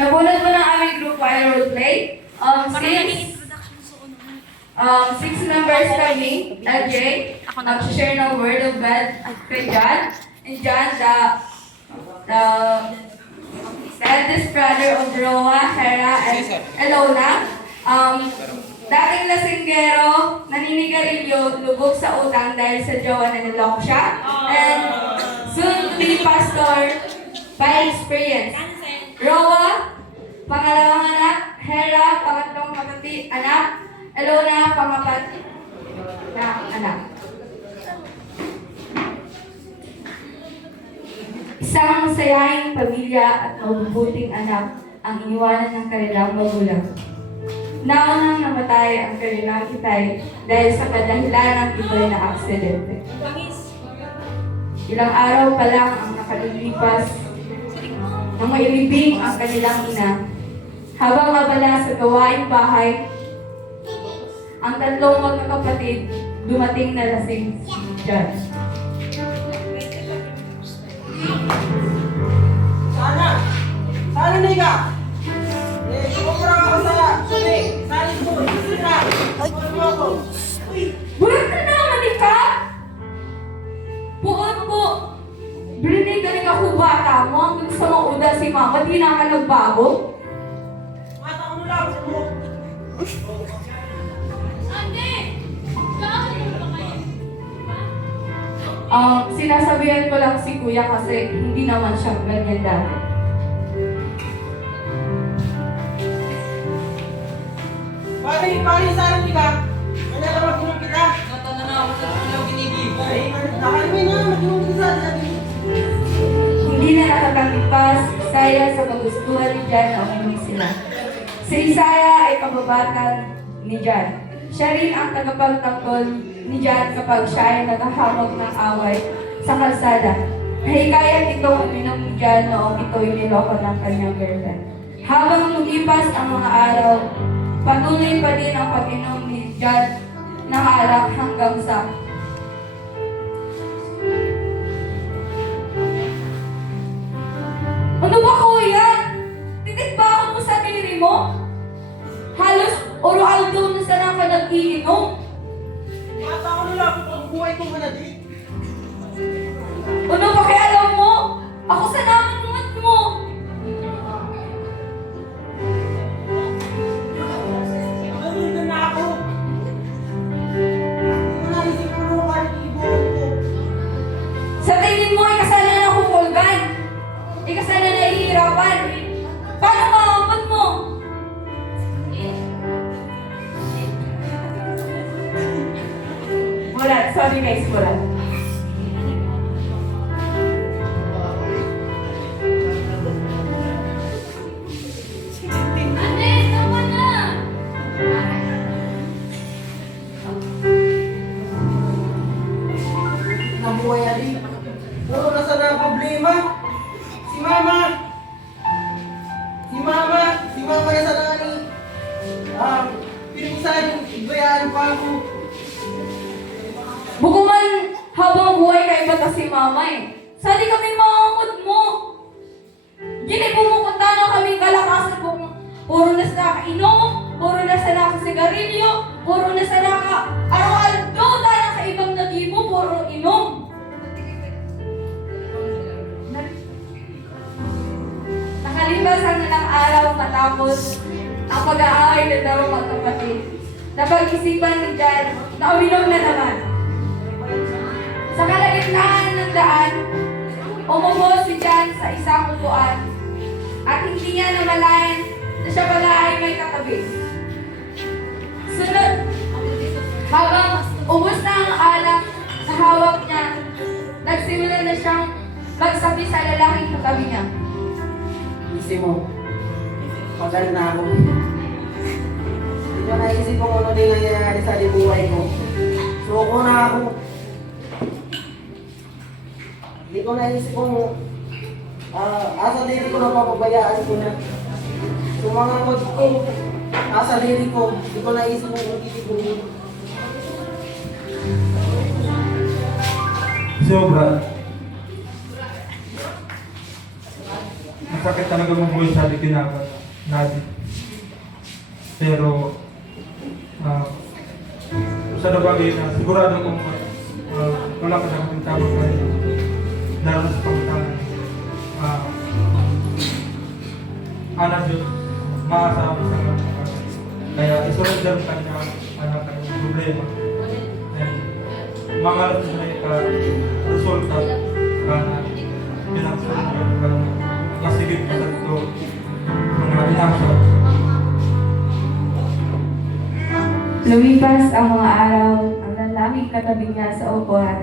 Nabunod mo ng aming group ay roleplay. Six members kami, LJ, share ng word of God kay John. And John, the eldest brother of Roa, Hera, and Elona. Dating lasinggero, naninigarilyo, lubog sa utang dahil sa jowa na niloko siya. And soon to be pastor by experience. Roa, pangalawang anak. Hera, pangatlong anak. Elona, pangapat na anak. Isang masayahing pamilya at mabubuting anak ang iniwanan ng kanilang magulang. Naunang namatay ang kanilang itay dahil sa kadahilanang ito'y na aksidente. Ilang araw pa lang ang nakalilipas nang mailibing ang kanilang ina. Habang abala sa gawaing bahay, ang tatlong magkakapatid dumating na lasing si John. Sana niga. Kumura ako sa tubig. Sana ko. Sana. Ay, ako. Bulat ka naman ikaw! Buot po! Brinig ka rin ako bata mo. Ang gusto mong uda si mama, di na ka nagbago. Mata ko lang sa buhok. Ate! Bakit ba kayo? Sinasabihan ko lang si kuya kasi hindi naman siya ganyan dati. Pari, sana niga. Ano na mag-inom kita? Natanda na ako sa kanilang ginigibo. Ay, nakalmi na. Mag-inom kita sa atin. Hindi na nakatanggipas Isaya sa kagustuhan ni John na uminom sila. Si Isaya ay kababatang ni John. Siya rin ang tagapagtanggol ni John kapag siya ay naghahamog ng away sa kalsada. Nahikayat itong uminom ni John noong ito'y niloko ng kanyang girlfriend. Habang lumipas ang mga araw, patuloy pa din ang pag-inom ni John ng alak hanggang sa ano ba kuya? Titik ba ako mo sa diri mo? Halos oro-aldo na sana ka nag-iinom. Mata ko lang. Ang buhay ko na di. Ano ba kaya alam mo? Ako sa naman mo. Nandun na ako. Hindi ko naisip ko nung kalibuan ko. Sa tingin mo, ikasala na akong kulgan. Ikasala na ihirapan. Paano maamot mo? Wala. Sorry guys, wala. Ate! Tama na! Nabuhay ali. Puro na sana problema. Si mama. Si mama na sana ni. Pinagsahin, ibayaan pa ako. Bukuman habang buhay kay bata si mama eh. Sali kami maangod mo. Gini pumupunta na kami kalakasan kung puro na sa nakainom, puro na sa nakasigarilyo, puro na sa araw-aldo tayo sa ibang nagibo, puro inom. Nakalipas ang ilang araw matapos ang pag-aaway ng dalawang magkapatid. Napag-isipan ni John na uminom na naman. Sa kalagitnaan ng daan, umubo si John sa isang upuan at hindi niya namalayan na siya pala ay may katabi. Sunod, habang ubos na ang alak sa hawak niya, nagsimula na siyang magsabi sa lalaking katabi niya. Isip mo, pagal na ako. Hindi ko naisip kung ano din nangyayari sa buhay ko. Suko na ako. Hindi ko naisip kung asa diri ko na papabayaan ko na. Sumangamod ko, asa diri ko, hindi ko naisip kung hindi ko. Sobra. masakit talaga mabuhay sa tinapan natin. Pero, sa nabagay na sigurado kung wala ka na kung tama ka rin darating sa pagtangan. Anak Diyos, maasabi sa mga kaya isurrender ka niya anak ka ng problema. And mangarap na resulta ka na pinagsurrender ka na kasigit ka sa ito mga inasya. Lumipas ang mga araw, ang lalamig katabi niya sa upuan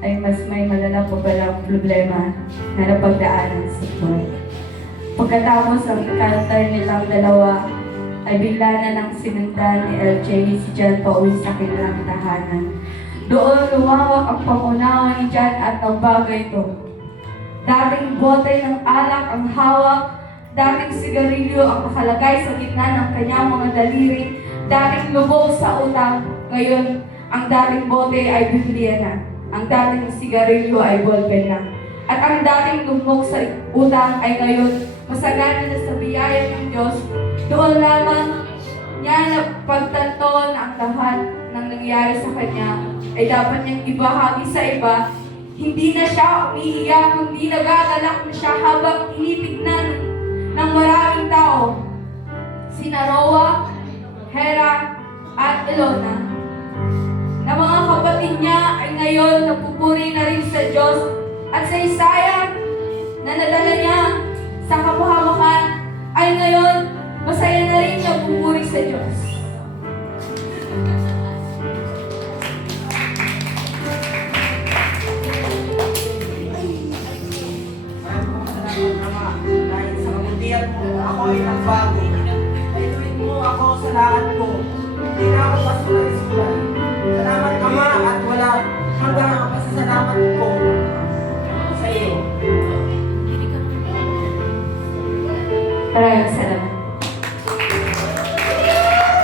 ay mas may malala pa palang problema na napagdaanan sa buhay. Pagkatapos ang encounter nilang dalawa, ay bigla na lang sinundan ni LJ si John pauwi sa kanilang tahanan. Doon lumawak ang pangunawa ni John at nagbago ito. Dating bote ng alak ang hawak, dating sigarilyo ang nakalagay sa gitna ng kanyang mga daliri, dating lubog sa utang, ngayon ang dating bote ay Biblia na, ang dating sigarilyo ay ballpen na, at ang dating lubog sa utang ay ngayon masagana na sa biyaya ng Diyos. Doon lamang niya na pagtanto na ang lahat ng nangyari sa kanya ay dapat niyang ibahagi sa iba. Hindi na siya umiiyak, kundi nagagalak na siya habang tinitignan ng maraming tao. Sina Roa, Hera, at Ilona, na mga kapatid niya ay ngayon nagpupuri na rin sa Diyos, at sa Isaya na nadala niya sa kapahamakan ay ngayon masaya na rin siya pupuri sa Diyos. Dahil sa kabutihan mo, ako ay nagbago. Painuin mo ako sa lakad ko. Hindi na ako pasulan-sulan. Salamat Ama at wala hanggang ang pasasalamat ko sa iyo. Maraming salamat.